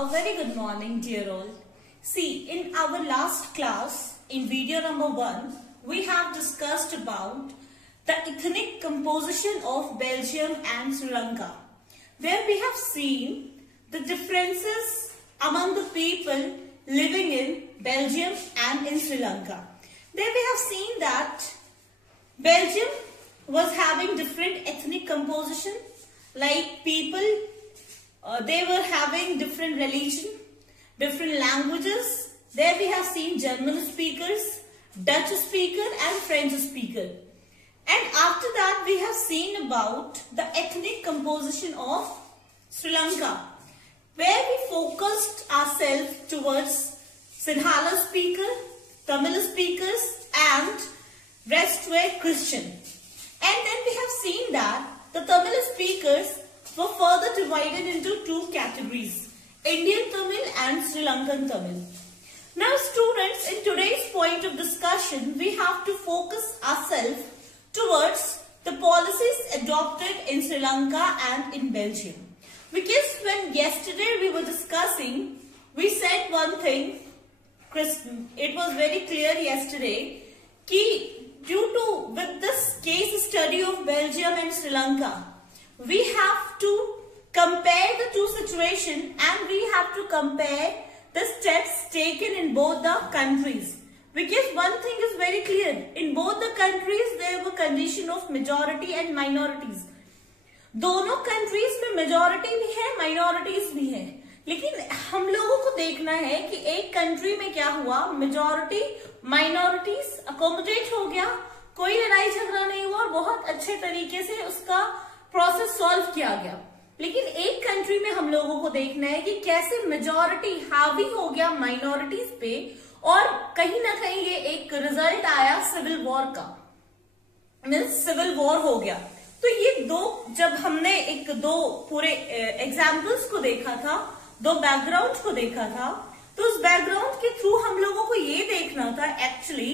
A very good morning, dear all. See, in our last class, in video number 1, we have discussed about the ethnic composition of Belgium and Sri Lanka, where we have seen the differences among the people living in Belgium and in Sri Lanka. There we have seen that Belgium was having different ethnic composition, like people, they were having different religion, different languages. There we have seen German speakers, Dutch speaker and French speaker. And after that we have seen about the ethnic composition of Sri Lanka, where we focused ourselves towards Sinhala speaker, Tamil speakers and rest were Christian. And then we have seen that the Tamil speakers were further divided into two categories, Indian Tamil and Sri Lankan Tamil. Now students, in today's point of discussion, we have to focus ourselves towards the policies adopted in Sri Lanka and in Belgium. Because when yesterday we were discussing, we said one thing, it was very clear yesterday, with this case study of Belgium and Sri Lanka, we have to compare the two situations and we have to compare the steps taken in both the countries. Because one thing is very clear, in both the countries there were condition of majority and minorities. दोनों countries में majority भी है, minorities भी है. लेकिन हम लोगों को देखना है कि एक कंट्री में क्या हुआ, मेजॉरिटी माइनॉरिटीज अकोमोडेट हो गया, कोई लड़ाई झगड़ा नहीं हुआ और बहुत अच्छे तरीके से उसका प्रोसेस सॉल्व किया गया. लेकिन एक कंट्री में हम लोगों को देखना है कि कैसे मेजॉरिटी हावी हो गया माइनॉरिटीज पे और कहीं ना कहीं ये एक रिजल्ट आया सिविल वॉर का, मीन्स सिविल वॉर हो गया. तो ये जब हमने दो पूरे एग्जाम्पल्स को देखा था, दो बैकग्राउंड को देखा था, तो उस बैकग्राउंड के थ्रू हम लोगों को ये देखना था एक्चुअली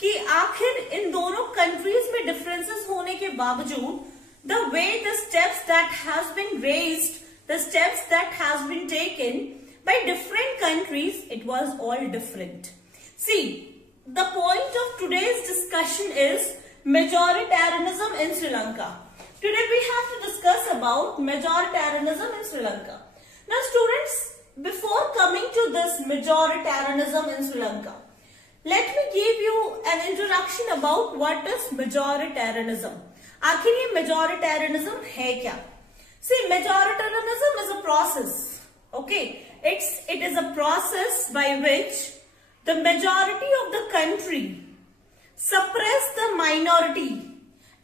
कि आखिर इन दोनों कंट्रीज में डिफरेंसेस होने के बावजूद the way the steps that has been raised, the steps that has been taken by different countries, it was all different. See, the point of today's discussion is majoritarianism in Sri Lanka. Today we have to discuss about majoritarianism in Sri Lanka. Now students, before coming to this majoritarianism in Sri Lanka, let me give you an introduction about what is majoritarianism. आखिर ये majoritarianism है क्या? See, majoritarianism is a process. Okay, it is a process by which the majority of the country suppress the minority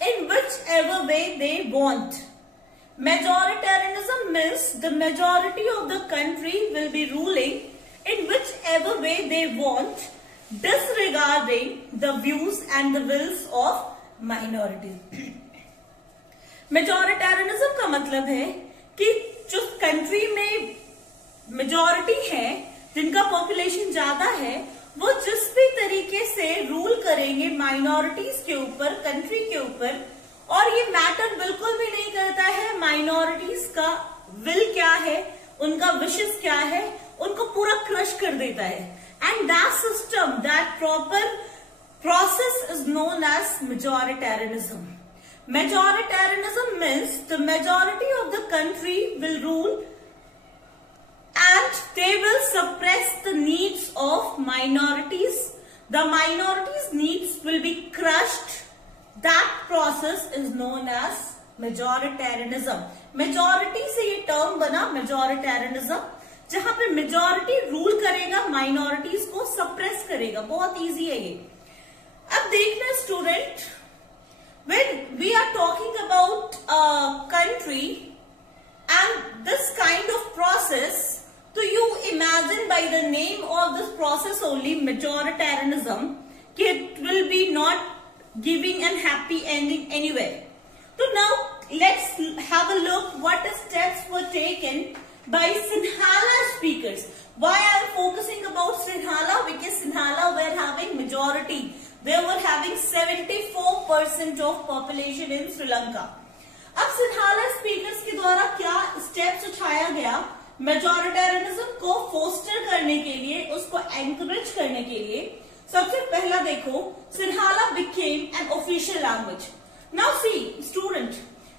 in whichever way they want. Majoritarianism means the majority of the country will be ruling in whichever way they want, disregarding the views and the wills of minorities. Majoritarianism का मतलब है कि जो country में majority है, जिनका population ज्यादा है, वो जिस भी तरीके से रूल करेंगे माइनॉरिटीज के ऊपर, कंट्री के ऊपर, और ये मैटर बिल्कुल भी नहीं करता है माइनॉरिटीज का विल क्या है, उनका विशेस क्या है, उनको पूरा क्रश कर देता है. And that system, that proper process is known as majoritarianism. Majoritarianism means the majority of the country will rule and they will suppress the needs of minorities. The minorities' needs will be crushed. That process is known as majoritarianism. Majority से ये term बना majoritarianism, जहाँ पे majority rule करेगा, minorities को suppress करेगा. बहुत easy है ये. अब देखना student, when we are talking about a country and this kind of process, so you imagine by the name of this process only, majoritarianism, it will be not giving an happy ending anywhere. So now let's have a look what steps were taken by Sinhala speakers. Why I am focusing about Sinhala? Because Sinhala were having majority. They were having 74% of population in Sri Lanka. अब Sinhala speakers के द्वारा क्या steps उठाया गया majoritarianism को poster करने के लिए, उसको एनकरेज करने के लिए सबसे पहला देखो, Sinhala became an official language. Now see student,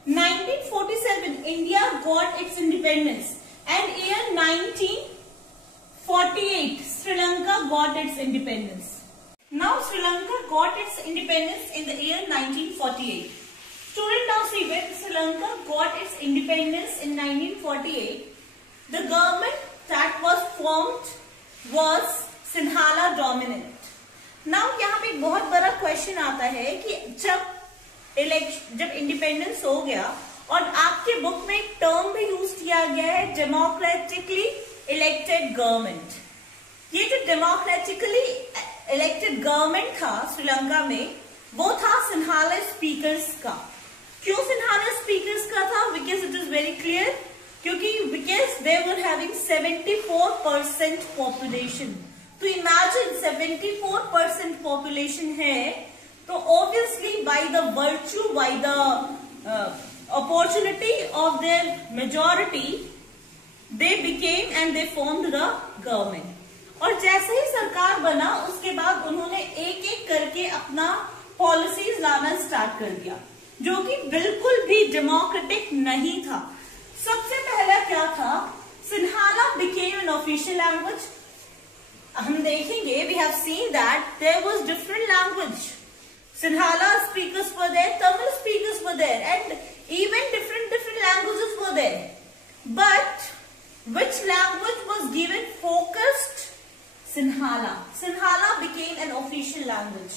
1947 India got its independence and year 1948 Sri Lanka got its independence. Now Sri Lanka got its independence in the year 1948. Student, now see, when Sri Lanka got its independence in 1948, the government that was formed was Sinhala dominant. Now यहाँ पे एक बहुत बड़ा question आता है कि जब independence हो गया और आपके बुक में एक टर्म भी यूज किया गया है, डेमोक्रेटिकली इलेक्टेड गवर्नमेंट। ये जो डेमोक्रेटिकली इलेक्टेड गवर्नमेंट था श्रीलंका में, वो था सिन्हाला स्पीकर्स का। क्यों सिन्हाला स्पीकर्स का था? Because it is very clear, because they were having 74% population. तो imagine 74% population है, तो obviously by the virtue, by the opportunity of their majority, they became and they formed the government. और जैसे ही सरकार बना, उसके बाद उन्होंने एक एक करके अपना पॉलिसीज लाना स्टार्ट कर दिया, जो कि बिल्कुल भी डेमोक्रेटिक नहीं था। सबसे पहला क्या था? Sinhala became an official language. हम देखेंगे, we have seen that there was different language. Sinhala speakers were there, Tamil speakers were there, and even different languages were there. But which language was given focused? Sinhala. Sinhala became an official language.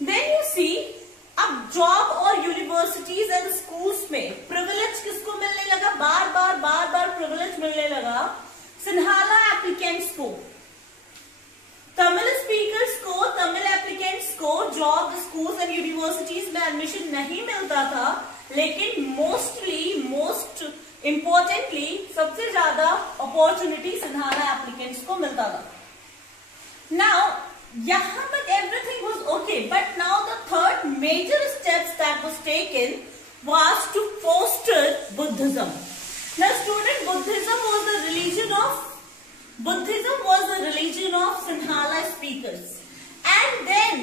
Then you see, अब job और universities and schools में privilege किसको मिलने लगा? बार बार privilege मिलने लगा Sinhala applicants को, Tamil speakers को, तमिल एप्लीकेंट्स को जॉब, स्कूल्स एंड यूनिवर्सिटीज में एडमिशन नहीं मिलता था, लेकिन मोस्ट इंपॉर्टेंटली सबसे ज्यादा अपॉर्चुनिटी सिन्हाला एप्लीकेंट्स को मिलता था। नाउ यहाँ तक everything was okay, but now the third major steps that was taken was to foster Buddhism. Now student, Buddhism was the religion of Sinhala speakers, and then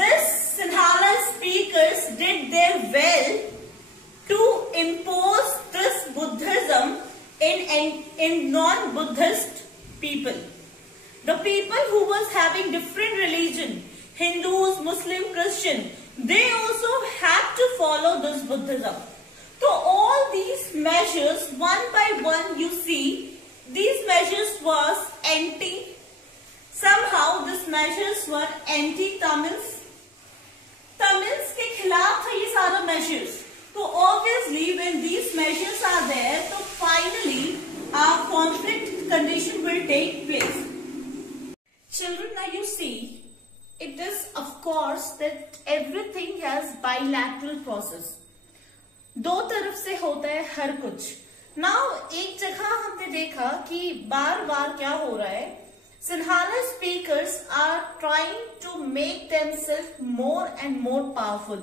this Sinhala speakers did their well to impose this Buddhism in non-Buddhist people. The people who was having different religion, Hindus, Muslim, Christian, they also had to follow this Buddhism. So all these measures, one by one, you see, these measures was somehow these measures were anti-Tamils. Tamils के खिलाफ था ये सारा measures. So obviously when these measures are there, so finally a conflict condition will take place. Children, now you see, it is of course that everything has bilateral process. दो तरफ से होता है हर कुछ। Now एक जगह हमने देखा कि बार बार क्या हो रहा है, Sinhala speakers are trying to make themselves more and more powerful.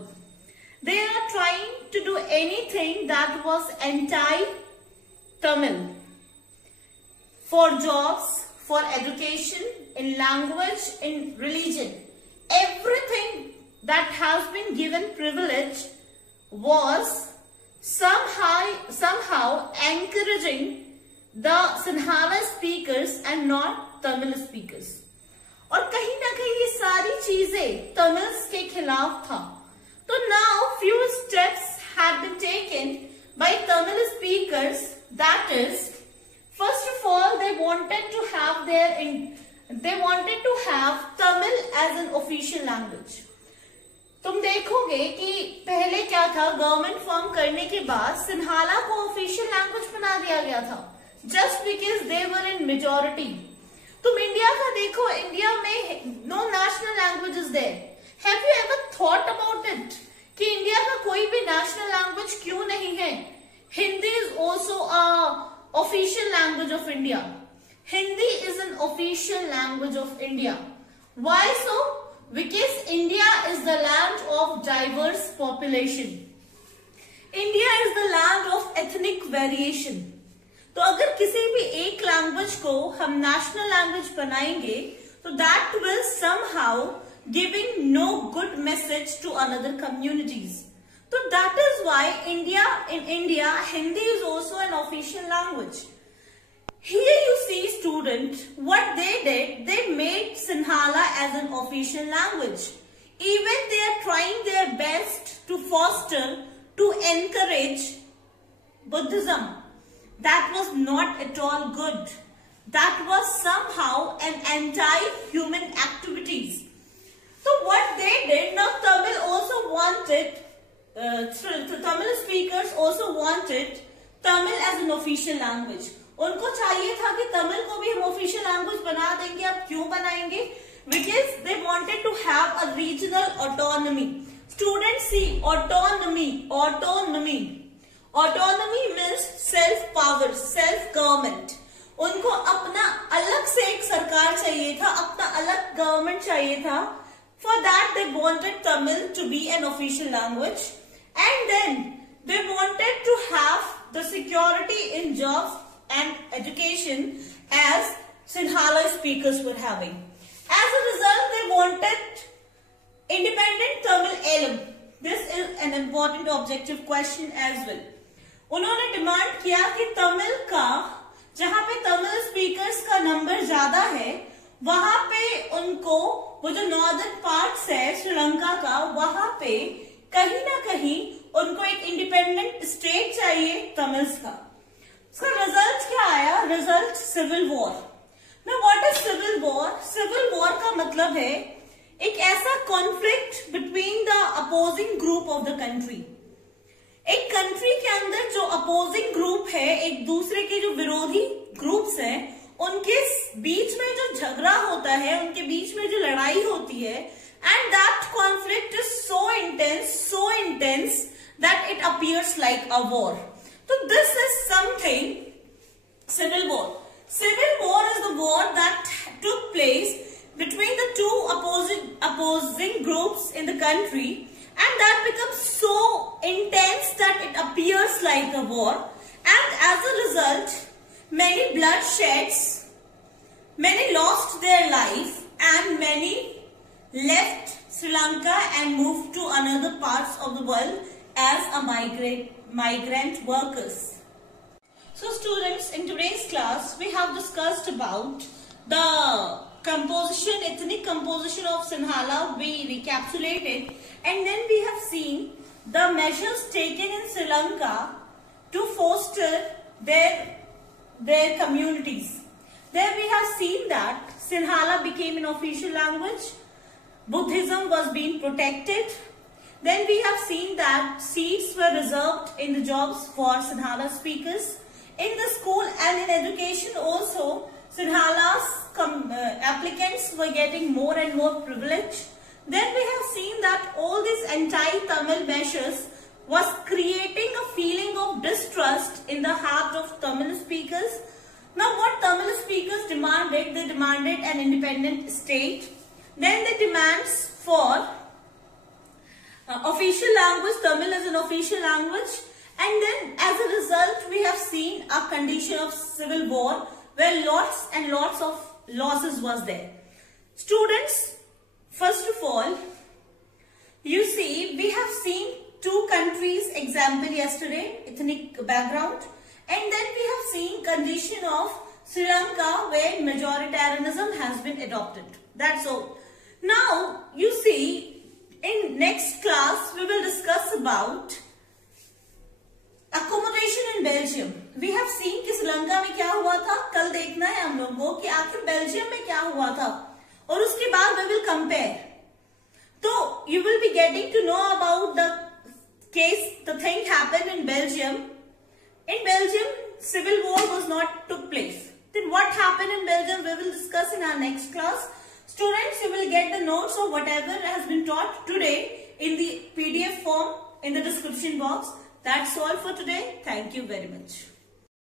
They are trying to do anything that was anti-Tamil for jobs, for education, in language, in religion. Everything that has been given privilege was somehow encouraging the Sinhala speakers and not Tamil speakers. और कहीं ना कहीं ये सारी चीजें Tamils के खिलाफ था। तो now few steps had been taken by Tamil speakers, that is, first of all they wanted to have Tamil as an official language. तुम देखोगे कि पहले क्या था, गवर्नमेंट फॉर्म करने के बाद सिन्हाला को ऑफिशियल लैंग्वेज बना दिया गया था, just because they were in majority. तुम इंडिया का देखो, इंडिया में no national language is there. Have you ever thought about it कि इंडिया का कोई भी नेशनल लैंग्वेज क्यों नहीं है? Hindi is also official language of India. Hindi is an official language of India. Why so? Because India is the land of diverse population. India is the land of ethnic variation. तो अगर किसी भी एक को हम नेशनल लैंग्वेज बनाएंगे तो that will somehow giving no good message to another communities. So that is why in India, Hindi is also an official language. Here you see, student, what they did, they made Sinhala as an official language. Even they are trying their best to foster, to encourage Buddhism. That was not at all good. That was somehow an anti-human activities. So what they did, now Tamil also wanted, Tamil speakers also wanted Tamil as an official language. उनको चाहिए था कि तमिल को भी हम official language बना देंगे. अब क्यों बनाएंगे? Because they wanted to have a regional autonomy. Students see autonomy. Autonomy means self power, self government. उनको अपना अलग से एक सरकार चाहिए था, अपना अलग गवर्नमेंट चाहिए था. For that they wanted Tamil to be an official language. And then they wanted to have the security in jobs and education as Sinhala speakers were having. As a result, they wanted independent Tamil elm. This is an important objective question as well. उन्होंने demand किया कि तमिल का, जहां पे Tamil speakers का number ज्यादा है, वहां पे उनको वो जो नॉर्दर्न पार्ट्स है श्रीलंका का, वहां पे कहीं ना कहीं उनको एक इंडिपेंडेंट स्टेट चाहिए तमिल्स का. इसका रिजल्ट क्या आया? Result civil war. Now what is civil war? Civil war का मतलब है एक ऐसा conflict between the opposing group of the country. एक कंट्री के अंदर जो अपोजिंग ग्रुप है, एक दूसरे के जो विरोधी ग्रुप्स हैं, उनके बीच में जो झगड़ा होता है, उनके बीच में जो लड़ाई होती है, and that conflict is so intense that it appears like a war. So this is something, civil war. Civil war is the war that took place between the two opposing groups in the country, and that becomes so intense that it appears like a war, and as a result many bloodsheds, many lost their life, and many left Sri Lanka and moved to another parts of the world as a migrant workers. So students, in today's class we have discussed about the composition, ethnic composition of Sinhala. We recapitulated, and then we have seen the measures taken in Sri Lanka to foster their communities. There we have seen that Sinhala became an official language. Buddhism was being protected. Then we have seen that seats were reserved in the jobs for Sinhala speakers. In the school and in education also, Sinhala's applicants were getting more and more privilege. Then we have seen that all these anti-Tamil measures was creating a feeling of distrust in the heart of Tamil speakers. Now what Tamil speakers demanded? They demanded an independent state. Then the demands for official language, Tamil as an official language, and then as a result we have seen a condition of civil war where lots and lots of losses was there. Students, first of all, you see we have seen two countries example yesterday, ethnic background, and then we have seen condition of Sri Lanka where majoritarianism has been adopted. That's all. Now you see, in next class we will discuss about accommodation in Belgium. We have seen कि श्रीलंका में क्या हुआ था, कल देखना है हम लोगों को कि आखिर बेल्जियम में क्या हुआ था, और उसके बाद we will compare. So you will be getting to know about the case, the thing happened in Belgium. In Belgium, civil war was not took place. Then what happened in Belgium we will discuss in our next class. Students, you will get the notes of whatever has been taught today in the PDF form in the description box. That's all for today. Thank you very much.